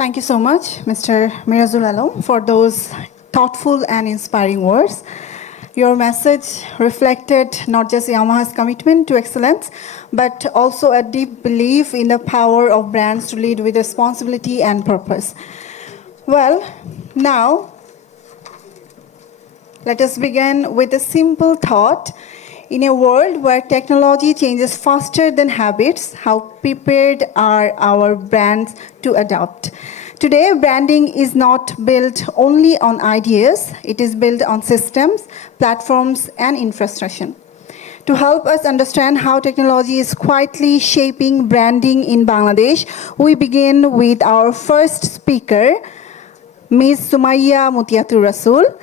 Thank you so much, Mr. Mirazul Alam, for those thoughtful and inspiring words. Your message reflected not just Yamaha's commitment to excellence, but also a deep belief in the power of brands to lead with responsibility and purpose. Well, now, let us begin with a simple thought. In a world where technology changes faster than habits, how prepared are our brands to adapt? Today, branding is not built only on ideas, it is built on systems, platforms, and infrastructure. To help us understand how technology is quietly shaping branding in Bangladesh, we begin with our first speaker, Ms. Sumaiya Mutiatur Rasul,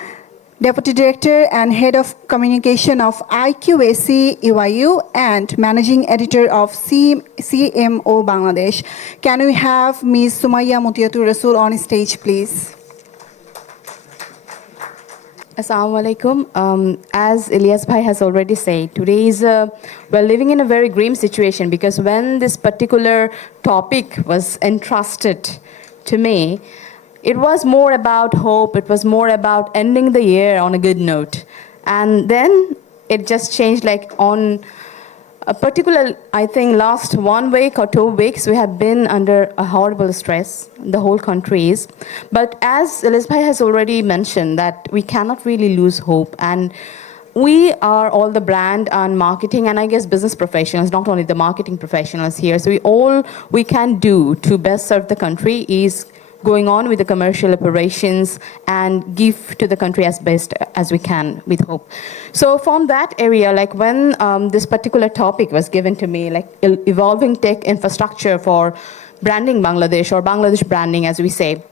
Deputy Director and Head of Communication of IQAC EYU and Managing Editor of CMO Bangladesh. Can we have Ms. Sumaiya Mutiatur Rasul on stage, please? Assalamu alaikum. As Ilyas Bhai has already said, today is we're living in a very grim situation because when this particular topic was entrusted to me, it was more about hope, it was more about ending the year on a good note. And then it just changed like on a particular, I think last 1 week or 2 weeks, we have been under a horrible stress, the whole country is. But as Elizabeth has already mentioned that we cannot really lose hope, and we are all the brand and marketing and I guess business professionals, not only the marketing professionals here. So all we can do to best serve the country is going on with the commercial operations and give to the country as best as we can with hope. So from that area, like when this particular topic was given to me, like evolving tech infrastructure for branding Bangladesh or Bangladesh branding as we say,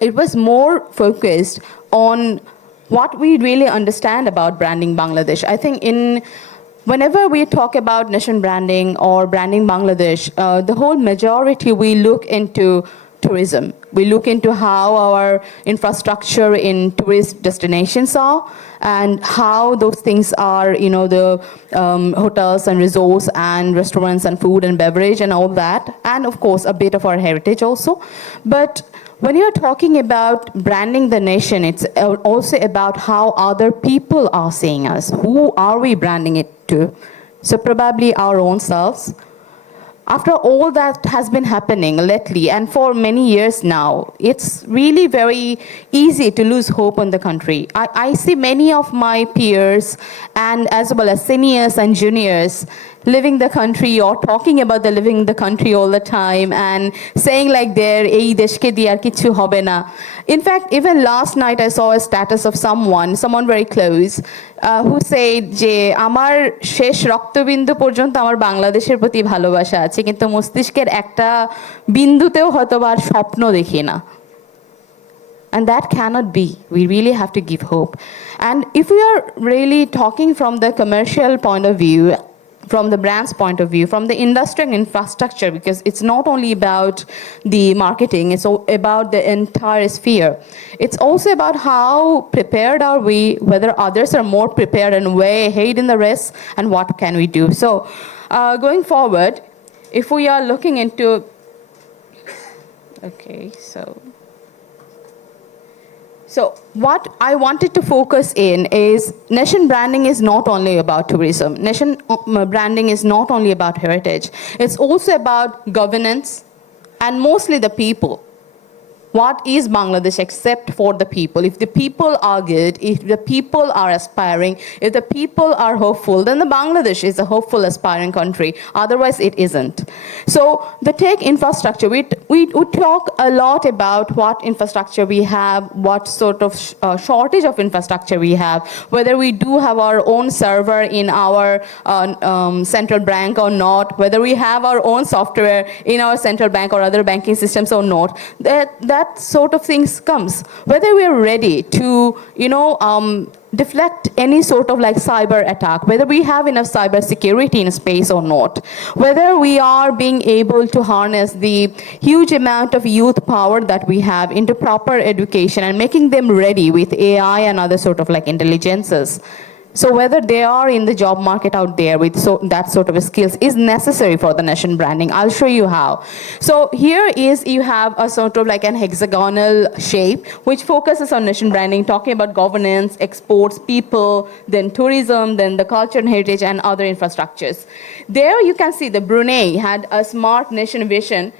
it was more focused on what we really understand about branding Bangladesh. I think whenever we talk about nation branding or branding Bangladesh, the whole majority we look into tourism. We look into how our infrastructure in tourist destinations are and how those things are, you know, the hotels and resorts and restaurants and food and beverage and all that. And of course, a bit of our heritage also. But when you're talking about branding the nation, it's also about how other people are seeing us. Who are we branding it to? So probably our own selves. After all that has been happening lately and for many years now, it's really very easy to lose hope on the country. I see many of my peers and as well as seniors and juniors living the country or talking about the living the country all the time and saying like ei deshke diye ar kichu hobe na. In fact, even last night I saw a status of someone very close who said je amar shesh roktobindu porjonto amar Bangladesher proti bhalobasha ache kintu mostisker ekta binduteo hoyto bar shwapno dekhi na. And that cannot be. We really have to give hope. And if we are really talking from the commercial point of view, from the brand's point of view, from the industry and infrastructure, because it's not only about the marketing, it's about the entire sphere. It's also about how prepared are we, whether others are more prepared and way ahead in the rest, and what can we do. So going forward, if we are looking into, So what I wanted to focus in is nation branding is not only about tourism. Nation branding is not only about heritage. It's also about governance and mostly the people. What is Bangladesh except for the people? If the people are good, if the people are aspiring, if the people are hopeful, then the Bangladesh is a hopeful, aspiring country. Otherwise, it isn't. So the tech infrastructure, we talk a lot about what infrastructure we have, what sort of shortage of infrastructure we have, whether we do have our own server in our central bank or not, whether we have our own software in our central bank or other banking systems or not. That sort of things comes. Whether we are ready to, deflect any sort of like cyber attack, whether we have enough cyber security in space or not, whether we are being able to harness the huge amount of youth power that we have into proper education and making them ready with AI and other sort of like intelligences So whether they are in the job market out there with that sort of skills is necessary for the nation branding. I'll show you how. So here is, you have a sort of like an hexagonal shape which focuses on nation branding, talking about governance, exports, people, then tourism, then the culture and heritage and other infrastructures. There you can see the Brunei had a smart nation vision,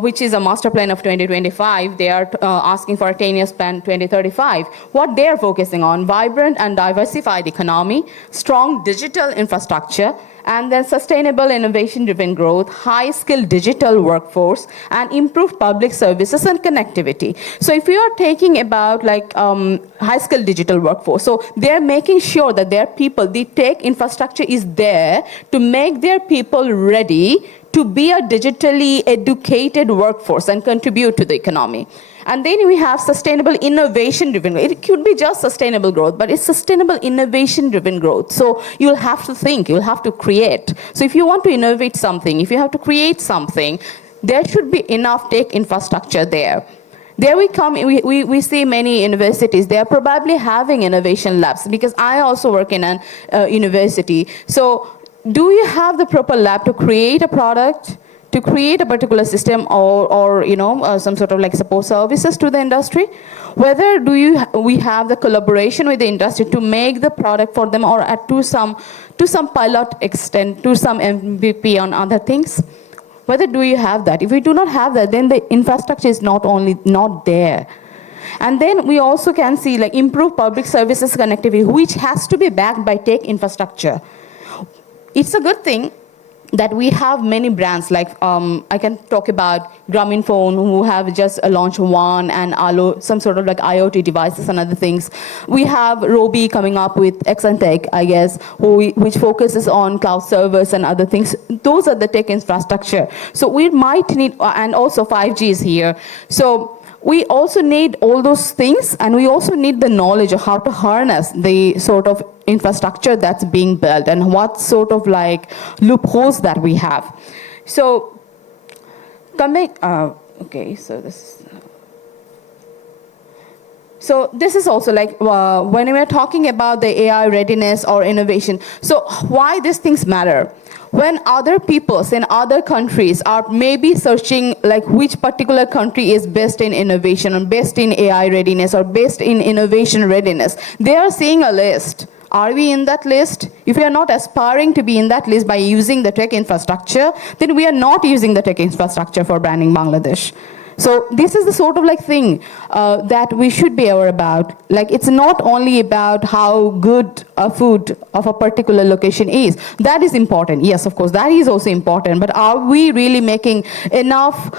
which is a master plan of 2025. They are asking for a 10 years plan 2035. What they are focusing on: vibrant and diversified economy, strong digital infrastructure, and then sustainable innovation-driven growth, high-skilled digital workforce, and improved public services and connectivity. So if you are taking about like high-skilled digital workforce, so they're making sure that their people, the tech infrastructure is there to make their people ready to be a digitally educated workforce and contribute to the economy. And then we have sustainable innovation-driven growth. It could be just sustainable growth, but it's sustainable innovation-driven growth. So you'll have to think, you'll have to create. So if you want to innovate something, if you have to create something, there should be enough tech infrastructure there. There we come, we see many universities, they are probably having innovation labs, because I also work in an university. So do you have the proper lab to create a product, to create a particular system, or some sort of like support services to the industry? Whether we have the collaboration with the industry to make the product for them, or to some pilot extent, to some MVP on other things? Whether do you have that? If we do not have that, then the infrastructure is not there. And then we also can see like improved public services connectivity, which has to be backed by tech infrastructure. It's a good thing that we have many brands, like I can talk about Grameenphone, who have just launched One, and Alo, some sort of like IoT devices and other things. We have Robi coming up with Exantech, I guess, which focuses on cloud servers and other things. Those are the tech infrastructure. So we might need, and also 5G is here. So we also need all those things, and we also need the knowledge of how to harness the sort of infrastructure that's being built and what sort of like loopholes that we have. So coming, okay, so this is also like when we're talking about the AI readiness or innovation. So why these things matter? When other peoples in other countries are maybe searching like which particular country is best in innovation, or best in AI readiness, or best in innovation readiness, they are seeing a list. Are we in that list? If we are not aspiring to be in that list by using the tech infrastructure, then we are not using the tech infrastructure for branding Bangladesh. So this is the sort of like thing that we should be aware about. Like, it's not only about how good a food of a particular location is. That is important. Yes, of course, that is also important. But are we really making enough,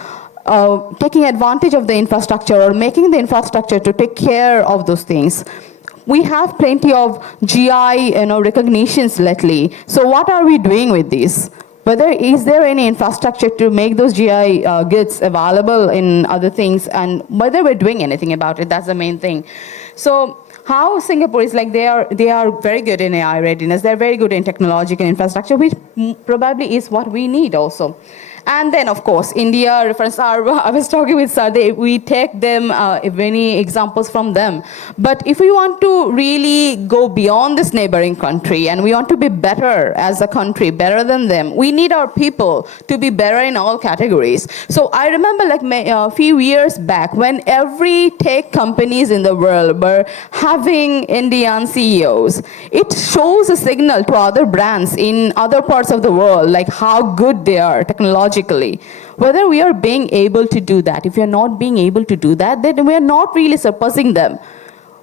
taking advantage of the infrastructure, or making the infrastructure to take care of those things? We have plenty of GI recognitions lately. So what are we doing with these? Is there any infrastructure to make those GI goods available in other things, and whether we're doing anything about it? That's the main thing. So how Singapore is like, they are very good in AI readiness, they're very good in technological infrastructure, which probably is what we need also. And then, of course, India reference, I was talking with Sir, we take them, many examples from them. But if we want to really go beyond this neighboring country, and we want to be better as a country, better than them, we need our people to be better in all categories. So I remember like a few years back, when every tech companies in the world were having Indian CEOs, it shows a signal to other brands in other parts of the world, like how good they are technologically. Whether we are being able to do that. If we are not being able to do that, then we are not really surpassing them.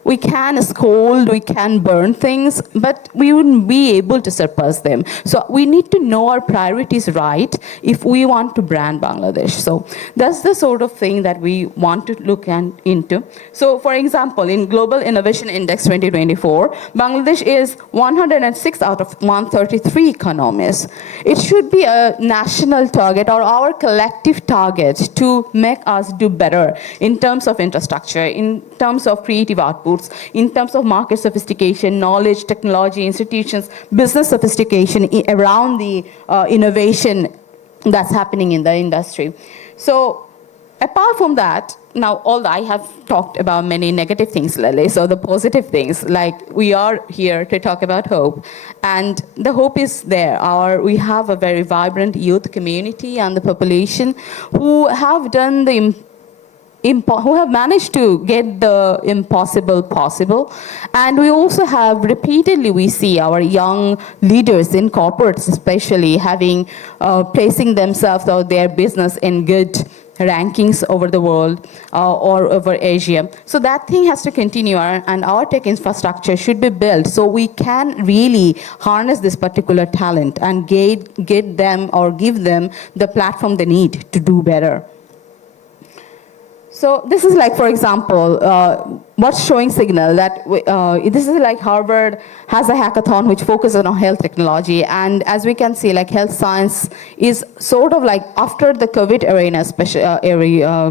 We can scold, we can burn things, but we wouldn't be able to surpass them. So we need to know our priorities right if we want to brand Bangladesh. So that's the sort of thing that we want to look into. So for example, in Global Innovation Index 2024, Bangladesh is 106 out of 133 economies. It should be a national target, or our collective target, to make us do better in terms of infrastructure, in terms of creative output, in terms of market sophistication, knowledge, technology, institutions, business sophistication around the innovation that's happening in the industry. So apart from that, now although I have talked about many negative things, Lily, so the positive things, like we are here to talk about hope, and the hope is there. We have a very vibrant youth community and the population who have done the who have managed to get the impossible possible. And we also have repeatedly, we see our young leaders in corporates especially having, placing themselves or their business in good rankings over the world or over Asia. So that thing has to continue, and our tech infrastructure should be built so we can really harness this particular talent and get them or give them the platform they need to do better. So this is like, for example, what's showing signal that this is like Harvard has a hackathon which focuses on health technology, and as we can see, like health science is sort of like after the COVID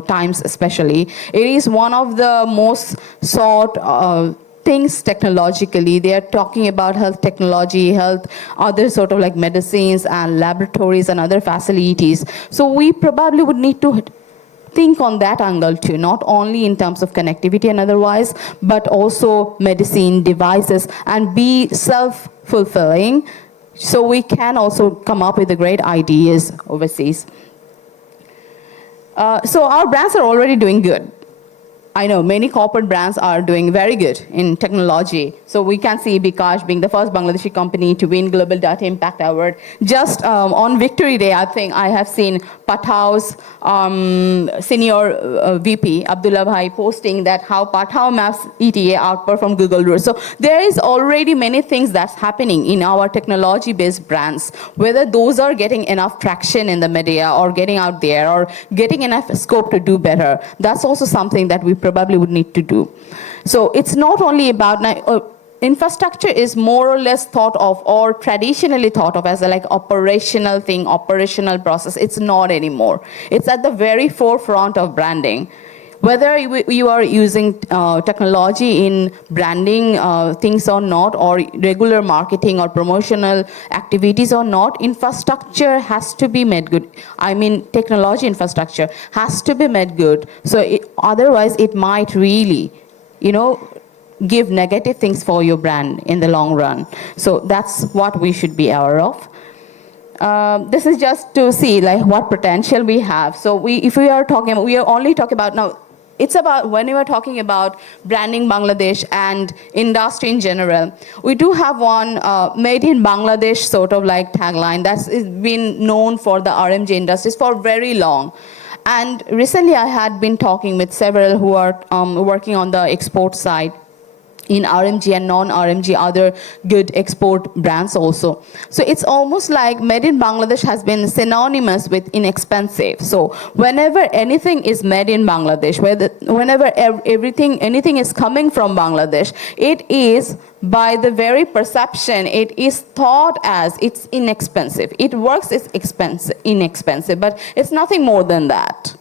times especially, it is one of the most sought things technologically. They are talking about health technology, health, other sort of like medicines and laboratories and other facilities. So we probably would need to think on that angle too, not only in terms of connectivity and otherwise, but also medicine, devices, and be self-fulfilling, so we can also come up with the great ideas overseas. So our brands are already doing good. I know many corporate brands are doing very good in technology. So we can see Bikash being the first Bangladeshi company to win Global Data Impact Award. Just on Victory Day, I think I have seen Pathao's senior VP, Abdullah Bhai, posting that how Pathao Maps ETA outperformed Google Root. So there is already many things that's happening in our technology-based brands. Whether those are getting enough traction in the media or getting out there or getting enough scope to do better, that's also something that we probably would need to do. So it's not only about infrastructure is more or less thought of or traditionally thought of as a like operational thing, operational process. It's not anymore. It's at the very forefront of branding. Whether you are using technology in branding things or not, or regular marketing or promotional activities or not, infrastructure has to be made good. I mean, technology infrastructure has to be made good. So otherwise, it might really, give negative things for your brand in the long run. So that's what we should be aware of. This is just to see like what potential we have. So we are only talking about now. It's about when we are talking about branding Bangladesh and industry in general. We do have one made in Bangladesh sort of like tagline that's been known for the RMG industries for very long. And recently I had been talking with several who are working on the export side in RMG and non-RMG, other good export brands also. So it's almost like made in Bangladesh has been synonymous with inexpensive. So whenever anything is made in Bangladesh, whenever anything is coming from Bangladesh, it is by the very perception, it is thought as it's inexpensive. It works as inexpensive, but it's nothing more than that.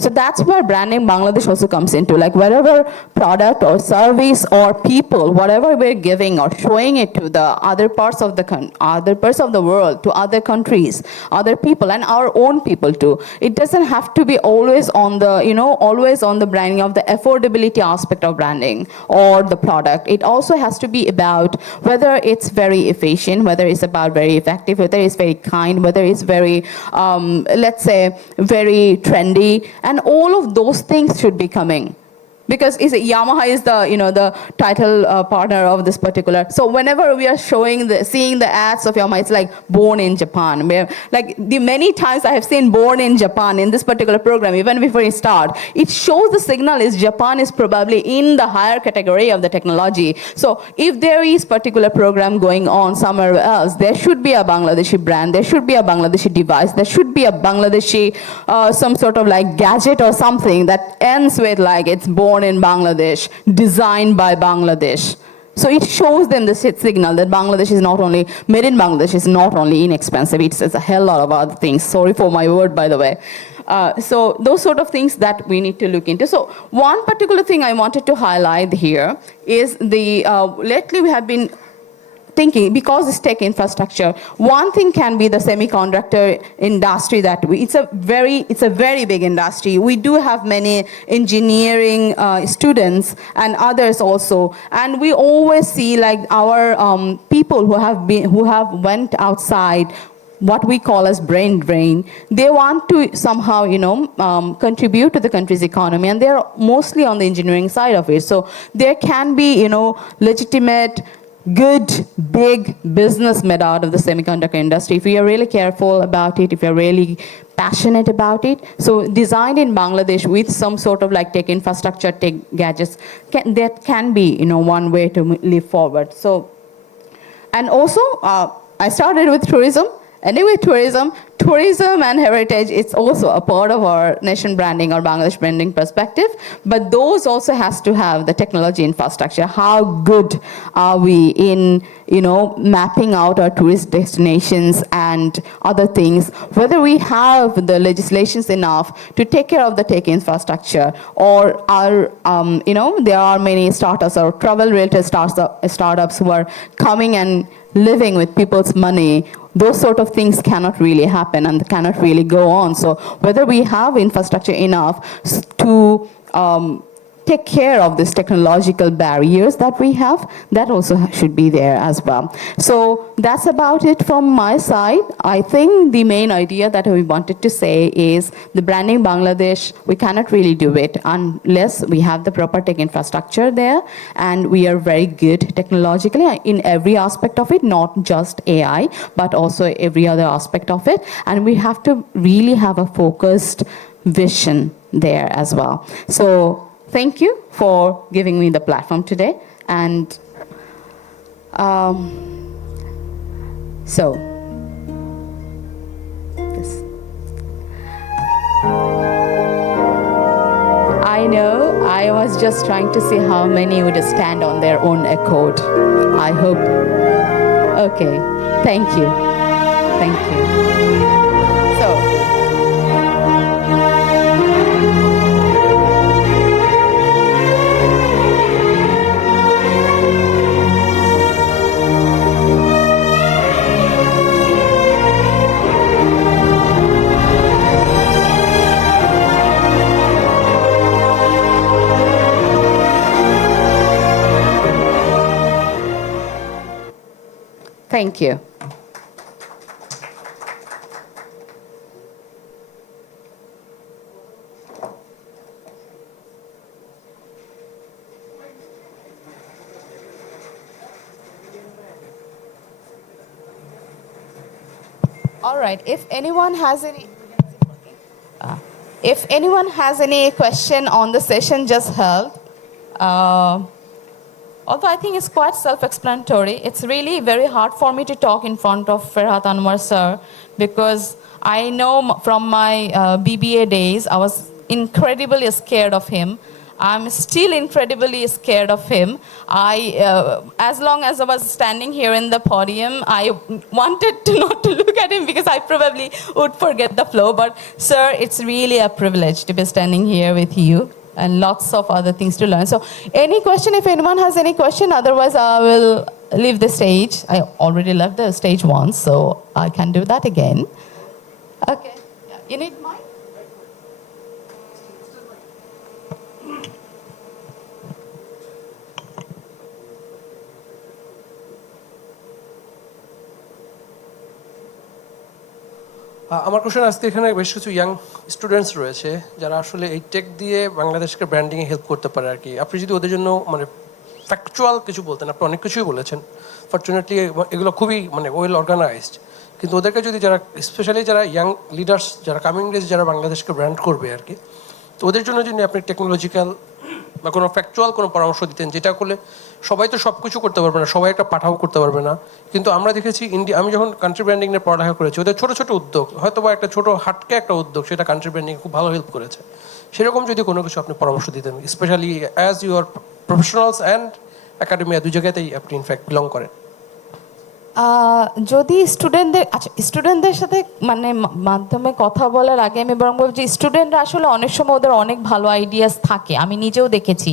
So that's where branding Bangladesh also comes into, like whatever product or service or people, whatever we're giving or showing it to the other parts of the world, to other countries, other people, and our own people too. It doesn't have to be always on the, always on the branding of the affordability aspect of branding or the product. It also has to be about whether it's very efficient, whether it's about very effective, whether it's very kind, whether it's very, let's say, very trendy. And all of those things should be coming. Because Yamaha is the title partner of this particular. So whenever we are seeing the ads of Yamaha, it's like born in Japan. Like the many times I have seen born in Japan in this particular program, even before we start, it shows the signal is Japan is probably in the higher category of the technology. So if there is particular program going on somewhere else, there should be a Bangladeshi brand, there should be a Bangladeshi device, there should be a Bangladeshi some sort of like gadget or something that ends with like it's born in Bangladesh, designed by Bangladesh. So it shows them the signal that Bangladesh is not only, made in Bangladesh is not only inexpensive, it's a hell lot of other things. Sorry for my word, by the way. So those sort of things that we need to look into. So one particular thing I wanted to highlight here is lately we have been thinking, because it's tech infrastructure, one thing can be the semiconductor industry that it's a very big industry. We do have many engineering students and others also, and we always see like our people who have went outside, what we call as brain drain. They want to somehow, contribute to the country's economy, and they're mostly on the engineering side of it. So there can be, legitimate, good, big business made out of the semiconductor industry if we are really careful about it, if you're really passionate about it. So designed in Bangladesh with some sort of like tech infrastructure, tech gadgets, that can be, one way to live forward. So, and also, I started with tourism. Anyway, tourism and heritage, it's also a part of our nation branding or Bangladesh branding perspective, but those also has to have the technology infrastructure. How good are we in, mapping out our tourist destinations and other things, whether we have the legislations enough to take care of the tech infrastructure, or are, there are many startups or travel-related startups who are coming and living with people's money. Those sort of things cannot really happen and cannot really go on. So whether we have infrastructure enough to take care of these technological barriers that we have, that also should be there as well. So that's about it from my side. I think the main idea that we wanted to say is the branding Bangladesh, we cannot really do it unless we have the proper tech infrastructure there, and we are very good technologically in every aspect of it, not just AI, but also every other aspect of it. And we have to really have a focused vision there as well. So thank you for giving me the platform today. And so, this. I know I was just trying to see how many would stand on their own accord. I hope. Okay, thank you. Thank you. So. Thank you. All right. If anyone has any question on the session just held, although I think it's quite self-explanatory, it's really very hard for me to talk in front of Ferhat Anwar sir, because I know from my BBA days, I was incredibly scared of him. I'm still incredibly scared of him. As long as I was standing here in the podium, I wanted to not to look at him because I probably would forget the flow. But sir, it's really a privilege to be standing here with you, and lots of other things to learn. So any question, if anyone has any question, otherwise I will leave the stage. I already left the stage once, so I can do that again. Okay, yeah. You need mine? আমার question আজকে এখানে বেশ কিছু young students রয়েছে যারা আসলে এই take দিয়ে বাংলাদেশকে ব্র্যান্ডিংয়ে হেল্প করতে পারে আর কি। আপনি যদি ওদের জন্য ফ্যাকচুয়াল কিছু বলতেন, আপনি অনেক কিছুই বলেছেন, ফর্চুনেটলি এগুলো খুবই ওয়েল অর্গানাইজড, কিন্তু ওদেরকে যদি যারা স্পেশালি যারা ইয়াং লিডার্স যারা কামিং ডেজ যারা বাংলাদেশকে ব্র্যান্ড করবে আর কি, তো ওদের জন্য যদি আপনি টেকনোলজিক্যাল বা কোনো ফ্যাকচুয়াল কোনো পরামর্শ দিতেন, যেটা করলে সবাই তো সব কিছু করতে পারবে না, সবাই একটা পাঠাও করতে পারবে না, কিন্তু আমরা দেখেছি আমি যখন কান্ট্রি ব্র্যান্ডিং নিয়ে পড়ালেখা করেছি, ওদের ছোটো ছোটো উদ্যোগ, হয়তো বা একটা ছোটো হাটকে একটা উদ্যোগ, সেটা কান্ট্রি ব্র্যান্ডিং খুব ভালো হেল্প করেছে। সেরকম যদি কোনো কিছু আপনি পরামর্শ দিতেন, specially as your professionals and academia, দুই জায়গাতেই আপনি ইনফ্যাক্ট বিলং করেন। যদি স্টুডেন্টদের সাথে মানে মাধ্যমে কথা বলার আগে আমি বরং বলবো যে স্টুডেন্টরা আসলে অনেক সময় ওদের অনেক ভালো আইডিয়াস থাকে, আমি নিজেও দেখেছি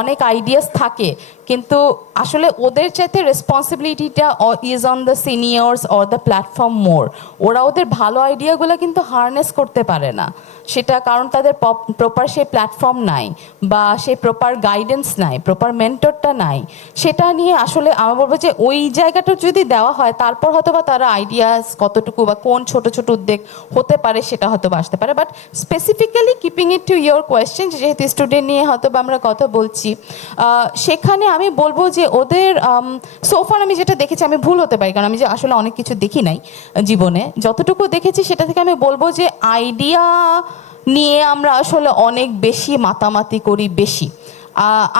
অনেক আইডিয়াস থাকে, কিন্তু আসলে ওদের চাইতে রেসপন্সিবিলিটিটা is on the seniors or the platform more. ওরা ওদের ভালো আইডিয়াগুলো কিন্তু হারনেস করতে পারে না, সেটা কারণ তাদের প্রপার সেই প্ল্যাটফর্ম নাই বা সেই প্রপার গাইডেন্স নাই, প্রপার মেন্টরটা নাই। সেটা নিয়ে আসলে আমি বলবো যে ওই জায়গাটা যদি দেওয়া হয় তারপর হয়তো বা তারা আইডিয়াস কতটুকু বা কোন ছোট ছোট উদ্যোগ হতে পারে সেটা হয়তো বা আসতে পারে। But specifically keeping it to your question, যেহেতু স্টুডেন্ট নিয়ে হয়তো বা আমরা কথা বলছি, সেখানে আমি বলবো যে ওদের সোফার আমি যেটা দেখেছি, আমি ভুল হতে পারি কারণ আমি যে আসলে অনেক কিছু দেখি নাই জীবনে, যতটুকু দেখেছি সেটা থেকে আমি বলবো যে আইডিয়া নিয়ে আমরা আসলে অনেক বেশি মাতামাতি করি। বেশি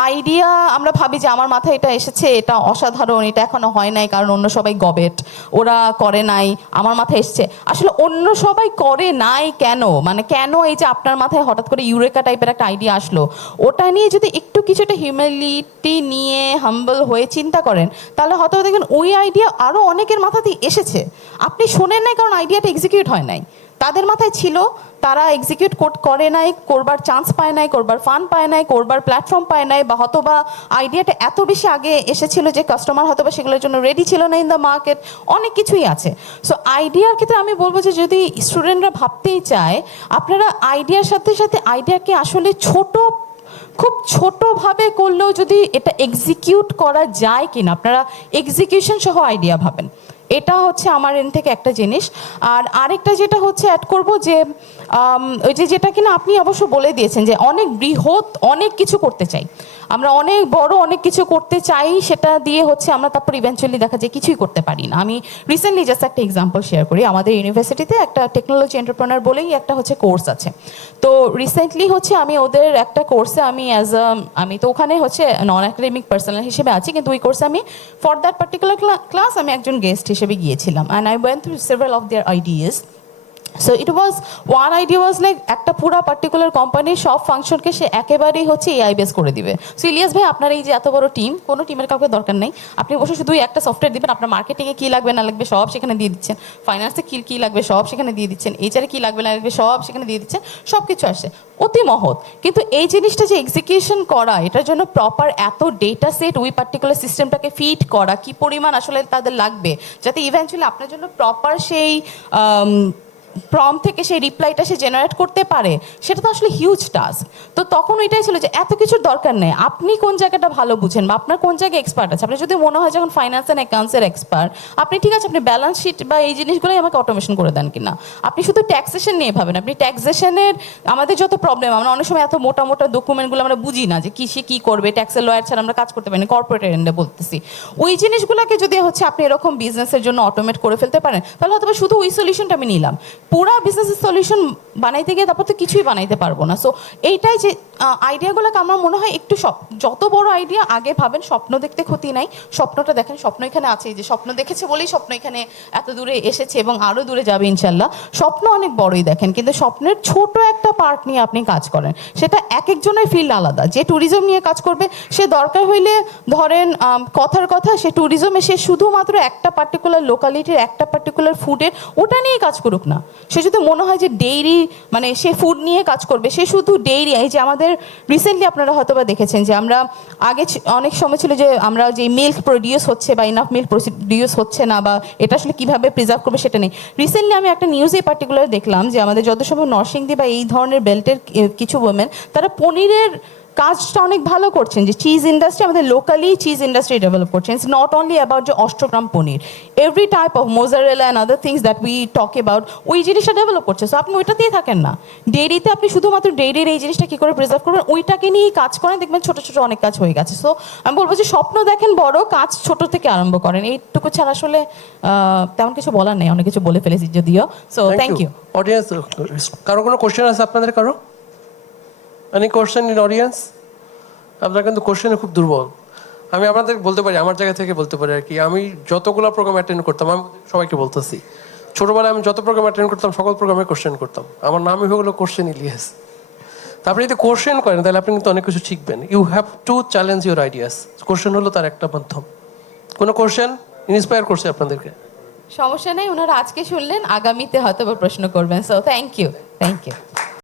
আইডিয়া আমরা ভাবি যে আমার মাথায় এটা এসেছে, এটা অসাধারণ, এটা এখনো হয় নাই কারণ অন্য সবাই গবেট, ওরা করে নাই, আমার মাথায় এসেছে। আসলে অন্য সবাই করে নাই কেন, মানে কেন এই যে আপনার মাথায় হঠাৎ করে ইউরেকা টাইপের একটা আইডিয়া আসলো, ওটা নিয়ে যদি একটু কিছুটা হিউম্যানিটি নিয়ে হাম্বল হয়ে চিন্তা করেন তাহলে হয়তো দেখবেন ওই আইডিয়া আরও অনেকের মাথাতেই এসেছে, আপনি শোনেন নাই কারণ আইডিয়াটা এক্সিকিউট হয় নাই, তাদের মাথায় ছিল, তারা এক্সিকিউট করে নাই, করবার চান্স পায় নাই, করবার ফান্ড পায় নাই, করবার প্ল্যাটফর্ম পায় নাই, বা হয়তো বা আইডিয়াটা এত বেশি আগে এসেছিল যে কাস্টমার হয়তো বা সেগুলোর জন্য রেডি ছিল না ইন দ্য মার্কেট, অনেক কিছুই আছে। সো আইডিয়ার ক্ষেত্রে আমি বলবো যে যদি স্টুডেন্টরা ভাবতেই চায়, আপনারা আইডিয়ার সাথে সাথে আইডিয়াকে আসলে খুব ছোটোভাবে করলেও যদি এটা এক্সিকিউট করা যায় কিনা, আপনারা এক্সিকিউশন সহ আইডিয়া ভাবেন, এটা হচ্ছে আমার এন থেকে একটা জিনিস। আর আরেকটা যেটা হচ্ছে অ্যাড করব যে ওই যেটা কিনা আপনি অবশ্য বলে দিয়েছেন যে অনেক বৃহৎ অনেক কিছু করতে চাই আমরা, অনেক বড় অনেক কিছু করতে চাই, সেটা দিয়ে হচ্ছে আমরা তারপর ইভেন্চুয়ালি দেখা যায় কিছুই করতে পারি না। আমি রিসেন্টলি জাস্ট একটা এক্সাম্পল শেয়ার করি, আমাদের ইউনিভার্সিটিতে একটা টেকনোলজি এন্টারপ্রেনার বলেই একটা হচ্ছে কোর্স আছে। তো রিসেন্টলি হচ্ছে আমি ওদের একটা কোর্সে আমি তো ওখানে হচ্ছে নন একাডেমিক পার্সোনাল হিসেবে আছি, কিন্তু ওই কোর্সে আমি ফর দ্যাট পার্টিকুলার ক্লাস আমি একজন গেস্ট হিসেবে গিয়েছিলাম, and I went through several of their ideas. So it was one idea was like একটা পুরা পার্টিকুলার কোম্পানির সব ফাংশনকে সে একেবারেই হচ্ছে এআই বেস করে দিবে। সো ইলিয়াস ভাই, আপনার এই যে এত বড় টিম, কোনো টিমের কাউকে দরকার নেই, আপনি বসে শুধু একটা সফটওয়্যার দিবেন, আপনার মার্কেটিংয়ে কী লাগবে না লাগবে সব সেখানে দিয়ে দিচ্ছেন, ফাইন্যান্সে কী লাগবে সব সেখানে দিয়ে দিচ্ছেন, এইচআরে কী লাগবে না লাগবে সব সেখানে দিয়ে দিচ্ছেন, সব কিছু আসছে, অতি মহৎ। কিন্তু এই জিনিসটা যে এক্সিকিউশন করা, এটার জন্য প্রপার এত ডেটা সেট ওই পার্টিকুলার সিস্টেমটাকে ফিড করা, কি পরিমাণ আসলে তাদের লাগবে যাতে ইভেন্চুয়ালি আপনার জন্য প্রপার সেই প্রম্পট থেকে সেই রিপ্লাইটা সে জেনারেট করতে পারে, সেটা তো আসলে হিউজ টাস্ক। তো তখন ওইটাই ছিল যে এত কিছুর দরকার নেই, আপনি কোন জায়গাটা ভালো বুঝেন বা আপনার কোন জায়গায় এক্সপার্ট আছে। আপনার যদি মনে হয় যখন ফাইন্যান্স অ্যান্ড অ্যাকাউন্টসের এক্সপার্ট, আপনি ঠিক আছে, আপনি ব্যালেন্স শিট বা এই জিনিসগুলোই আমাকে অটোমেশন করে দেন কিনা, আপনি শুধু ট্যাক্সেশন নিয়ে ভাবেন। আপনি ট্যাক্সেশনের আমাদের যত প্রবলেম, আমরা অনেক সময় এত মোটা মোটা ডকুমেন্টগুলো আমরা বুঝি না যে সে কী করবে, ট্যাক্সের লয়ার ছাড়া আমরা কাজ করতে পারি না, কর্পোরেট এন্ডে বলতেছি। ওই জিনিসগুলোকে যদি হচ্ছে আপনি এরকম বিজনেসের জন্য অটোমেট করে ফেলতে পারেন, তাহলে হয়তো শুধু ওই সলিউশনটা আমি নিলাম, পুরা বিজনেসের সলিউশন বানাইতে গিয়ে তারপর তো কিছুই বানাইতে পারবো না। সো এইটাই যে আইডিয়াগুলোকে আমার মনে হয় একটু যত বড় আইডিয়া আগে ভাবেন, স্বপ্ন দেখতে ক্ষতি নাই, স্বপ্নটা দেখেন, স্বপ্ন এখানে আছে, যে স্বপ্ন দেখেছে বলেই স্বপ্ন এখানে এত দূরে এসেছে এবং আরও দূরে যাবে ইনশাল্লাহ। স্বপ্ন অনেক বড়ই দেখেন, কিন্তু স্বপ্নের ছোট একটা পার্ট নিয়ে আপনি কাজ করেন, সেটা এক একজনের ফিল্ড আলাদা। যে ট্যুরিজম নিয়ে কাজ করবে সে দরকার হইলে ধরেন কথার কথা সে ট্যুরিজমে সে শুধুমাত্র একটা পার্টিকুলার লোকালিটির একটা পার্টিকুলার ফুডের ওটা নিয়ে কাজ করুক না, সে যদি মনে হয় যে ডেইরি মানে সে ফুড নিয়ে কাজ করবে, সে শুধু ডেইরি। এই যে আমাদের রিসেন্টলি আপনারা হয়তো বা দেখেছেন যে আমরা আগে অনেক সময় ছিল যে আমরা যে মিল্ক প্রডিউস হচ্ছে বা ইনাফ মিল্ক প্রডিউস হচ্ছে না, বা এটা আসলে কীভাবে প্রিজার্ভ করবে সেটা নেই। রিসেন্টলি আমি একটা নিউজে পার্টিকুলার দেখলাম যে আমাদের যত সময় নরসিংদী বা এই ধরনের বেল্টের কিছু ওমেন তারা পনিরের কাজটা অনেক ভালো করছেন, যে চিজ ইন্ডাস্ট্রি আমাদের লোকালি চিজ ইন্ডাস্ট্রি ডেভেলপ করছেন। ইটস নট অনলি অ্যাবাউট যে Ashtagram paneer, every type of mozzarella and other things that we talk about, ওই জিনিসটা ডেভেলপ করছে। সো আপনি ওইটাতেই থাকেন না, ডেইরিতে আপনি শুধুমাত্র ডেইরির এই জিনিসটা কী করে প্রিজার্ভ করবেন ওইটাকে নিয়েই কাজ করেন, দেখবেন ছোটো ছোটো অনেক কাজ হয়ে গেছে। সো আমি বলবো যে স্বপ্ন দেখেন বড়, কাজ ছোট থেকে আরম্ভ করেন, এইটুকু ছাড়া আসলে তেমন কিছু বলার নেই, অনেক কিছু বলে ফেলেছি যদিও। So thank you. অডিয়েন্স, কারো কোনো কোশ্চেন আছে আপনাদের? কারো এনি কোশ্চেন ইন অডিয়েন্স? আপনারা কিন্তু কোশ্চেনে খুব দুর্বল। আমি আপনাদের বলতে পারি, আমার জায়গা থেকে বলতে পারি আর কি, আমি যতগুলো প্রোগ্রাম অ্যাটেন্ড করতাম, আমি সবাইকে বলতেছি, ছোটোবেলায় আমি যত প্রোগ্রাম অ্যাটেন্ড করতাম সকল প্রোগ্রামে কোশ্চেন করতাম, আমার নামই হয়ে গেলো কোশ্চেন ইলিয়াস। তারপরে যদি কোশ্চেন করেন তাহলে আপনি কিন্তু অনেক কিছু শিখবেন। You have to challenge your ideas, question হলো তার একটা মাধ্যম। কোনো কোশ্চেন? ইন্সপায়ার করছে আপনাদেরকে? সমস্যা নেই, ওনারা আজকে শুনলেন, আগামীতে হয়তো বা প্রশ্ন করবেন। So thank you.